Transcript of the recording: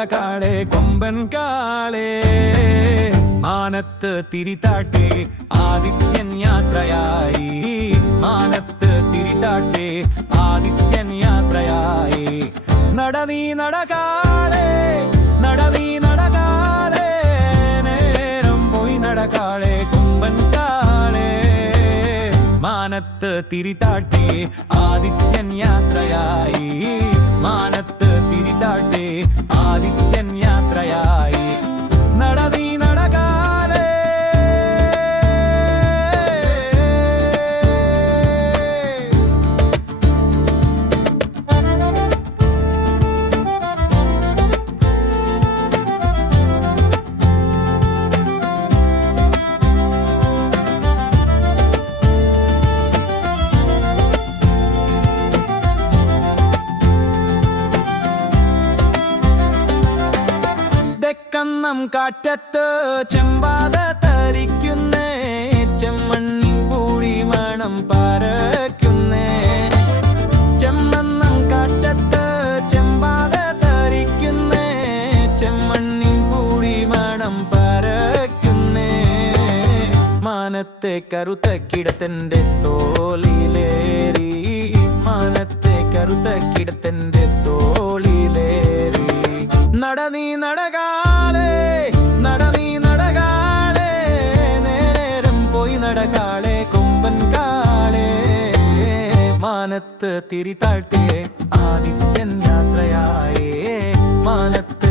നടകാളെ കൊമ്പൻ കാളേ മാനത്ത് തിരിതാട്ടെ ആദിത്യൻ യാത്രയായി മാനത്ത് തിരിതാട്ടെ ആദിത്യൻ യാത്രയായി നടനീ നടകാളെ നടനീ നടകാളെ നേരം പോയി നടകാളെ കൊമ്പൻ കാളേ മാനത്ത് തിരിതാട്ടെ ആദിത്യൻ യാത്രയായി മാനത്ത് തിരിതാട്ടെ ആദിത്യൻ യാത്രയായി നടനീ നടകാളെ കന്നം കാറ്റത്ത് ചെമ്പാത തരിക്കുന്നേ ചെമ്മണ്ണിൻ പൂഴി മണം പരക്കുന്നേ ചെമ്മന്നം കാറ്റത്ത് ചെമ്പാത തരിക്കുന്നേ ചെമ്മണ്ണിൻ പൂഴി മണം പരക്കുന്നേ മാനത്തെ കറുത്ത കിടത്തന്റെ തോളിലേറി മാനത്തെ കറുത്ത കിടത്തന്റെ തോളിലേറി നടനീ നടകാളെ നടനീ നടകാളെ നേരം പോയി നടകാളെ കൊമ്പൻ കാളേ മാനത്ത് തിരിതാട്ടെ ആദിത്യൻ യാത്രയായേ മാനത്ത്